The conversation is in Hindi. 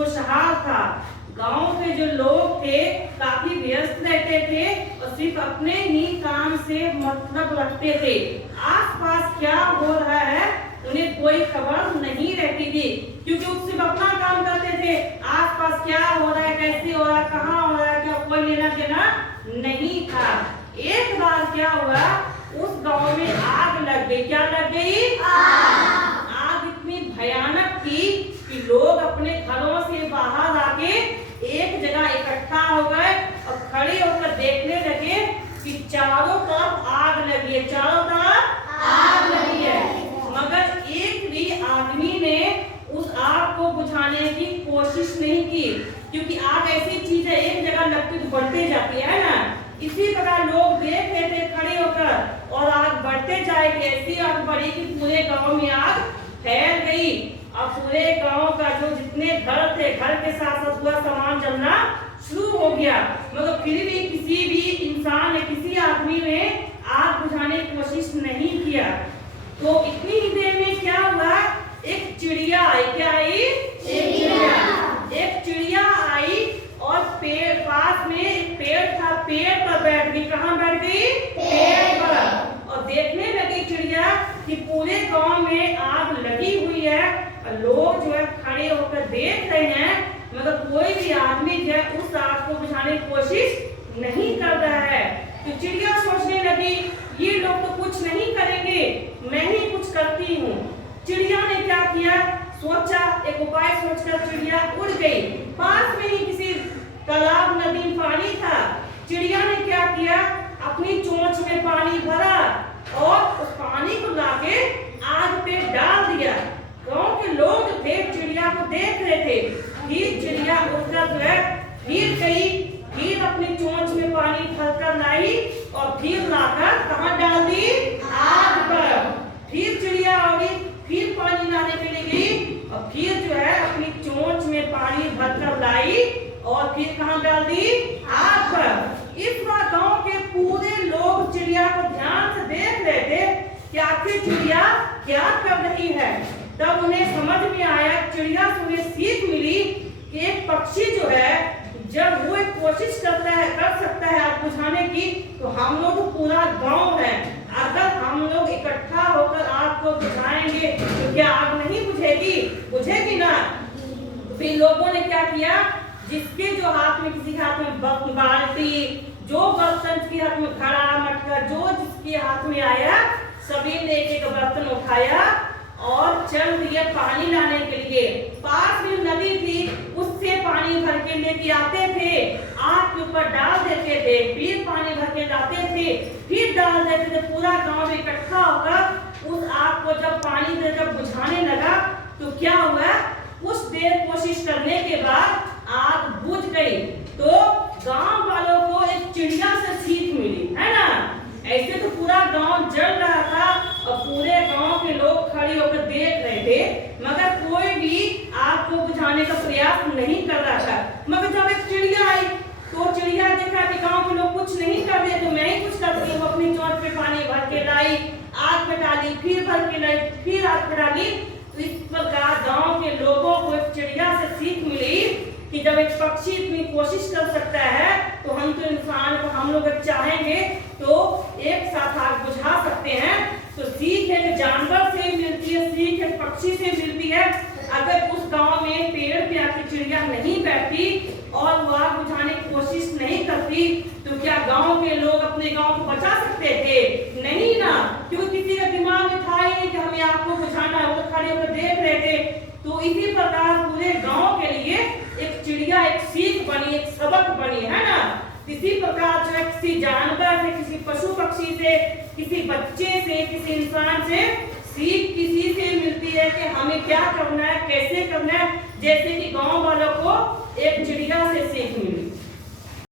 खुशहाल था। गांव के जो लोग थे काफी व्यस्त रहते थे और सिर्फ अपने ही काम से मतलब रखते थे। आसपास क्या हो रहा है उन्हें कोई खबर नहीं रहती थी, क्योंकि वो सिर्फ अपना काम करते थे। आसपास क्या हो रहा है, कैसे हो रहा है, कहाँ हो रहा है, क्या कोई लेना देना नहीं था। एक बार क्या हुआ, उस गांव में आग लग गई। क्या लग गई? आग इतनी भयानक थी कि लोग अपने घरों से बाहर आके एक जगह इकट्ठा हो गए और खड़े होकर देखने लगे कि चारों तरफ आग लगी है, चारों तरफ आग लगी है, मगर एक भी आदमी ने उस आग को बुझाने की कोशिश नहीं की, क्योंकि आग ऐसी चीज है एक जगह लगती तो बढ़ते जाती है ना। इसी प्रकार लोग देख रहे थे खड़े होकर और आग बढ़ते जाएगी। ऐसी आग बढ़ी कि पूरे गांव में आग फैल गई और पूरे गांव का जो जितने घर थे, घर के साथ साथ पूरा सामान जलना शुरू हो गया, मगर फिर भी किसी भी इंसान ने, किसी आदमी ने आग बुझाने की कोशिश नहीं किया। तो इतनी ही देर में क्या हुआ, एक चिड़िया आई। क्या आई? एक चिड़िया आई और पेड़ पास में एक पेड़ था, पेड़ पर बैठ गई। कहाँ बैठ गई? पेड़ पर। और देखने लगी चिड़िया कि पूरे गांव में आग लगी हुई है और लोग जो है खड़े होकर देख रहे हैं, मगर कोई भी आदमी जो है उस आग को बुझाने की कोशिश नहीं कर रहा है। तो चिड़िया सोचने लगी ये लोग तो कुछ नहीं करेंगे, मैं ही कुछ करती हूँ। चिड़िया ने क्या किया, सोचा, एक उपाय सोचकर चिड़िया उड़ गई। पास में ही किसी तालाब नदी में पानी था। चिड़िया ने क्या किया, अपनी चोंच में पानी भरा और उस पानी को लाके आग पे डाल दिया। गांव के लोग जो थे चिड़िया को देख रहे थे। फिर चिड़िया उड़कर जो है फिर गई, फिर अपनी चोंच में पानी भरकर लाई और फिर लाकर कहाँ डाल दी? आग पर। फिर चिड़िया उड़ी, फिर पानी लाने के लिए गई और फिर जो है अपनी चोंच में पानी भरकर लाई और फिर कहाँ डाल दी? आग पर। इस बार गांव के पूरे लोग चिड़िया को ध्यान से देख रहे थे कि आखिर चिड़िया क्या कर रही है। तब उन्हें समझ में आया, चिड़िया से उन्हें सीख मिली कि एक पक्षी जो है जब वो एक कोशिश करता है, कर सकता है आग बुझाने की, तो हम लोग पूरा गांव है, अगर हम लोग इकट्ठा होकर आग को बुझाएंगे तो क्या आग नहीं बुझेगी? बुझेगी ना। फिर लोगों ने क्या किया, जिसके जो हाथ में, किसी के हाथ में बाल्टी, जो बर्तन के हाथ में घड़ा मटका, जो जिसके हाथ में आया सभी ने एक एक बर्तन उठाया और चल दिए पानी लाने के लिए। पास में नदी थी, उससे पानी भर के लेके आते थे, आग के ऊपर डाल देते थे, फिर पानी भर के लाते थे, फिर डाल देते थे। पूरा गांव इकट्ठा होकर उस आग को जब पानी से जब बुझाने लगा तो क्या हुआ, कुछ देर कोशिश करने के बाद आग बुझ गई। तो गांव वालों को एक चिड़िया से सीख मिली, है ना। ऐसे तो पूरा गांव जल रहा था और पूरे गांव के लोग खड़े होकर देख रहे थे, मगर कोई भी आग को बुझाने का प्रयास नहीं कर रहा था। मगर जब एक चिड़िया आई तो चिड़िया देखा कि गांव के लोग कुछ नहीं कर रहे, तो मैं ही कुछ करती हूँ। अपनी चोंच पे पानी भर के लाई, आग पे डाली, फिर भर के लाई, फिर आग पे डाली। तो इस प्रकार गांव के लोगों को एक चिड़िया से सीख मिली कि जब एक पक्षी इतनी कोशिश कर सकता है तो हम तो इंसान को, हम लोग चाहेंगे तो एक साथ आग बुझा सकते हैं। तो सीख एक जानवर से मिलती है, सीख एक पक्षी से मिलती है। अगर उस गांव में पेड़ पे आके चिड़िया नहीं बैठती और वो आग बुझाने की कोशिश नहीं करती तो क्या गांव के लोग अपने गांव को बचा सकते थे? नहीं ना, क्योंकि किसी का दिमाग में था ही नहीं कि हमें आग को बुझाना है, वो खड़े होकर देख रहे थे। तो इसी प्रकार पूरे गांव के लिए एक चिड़िया एक सीख बनी, एक सबक बनी, है ना। इसी प्रकार जो है किसी जानवर से, किसी पशु पक्षी से, किसी बच्चे से, किसी इंसान से सीख किसी से मिलती है कि हमें क्या करना है, कैसे करना है, जैसे कि गांव वालों को एक चिड़िया से सीख मिली।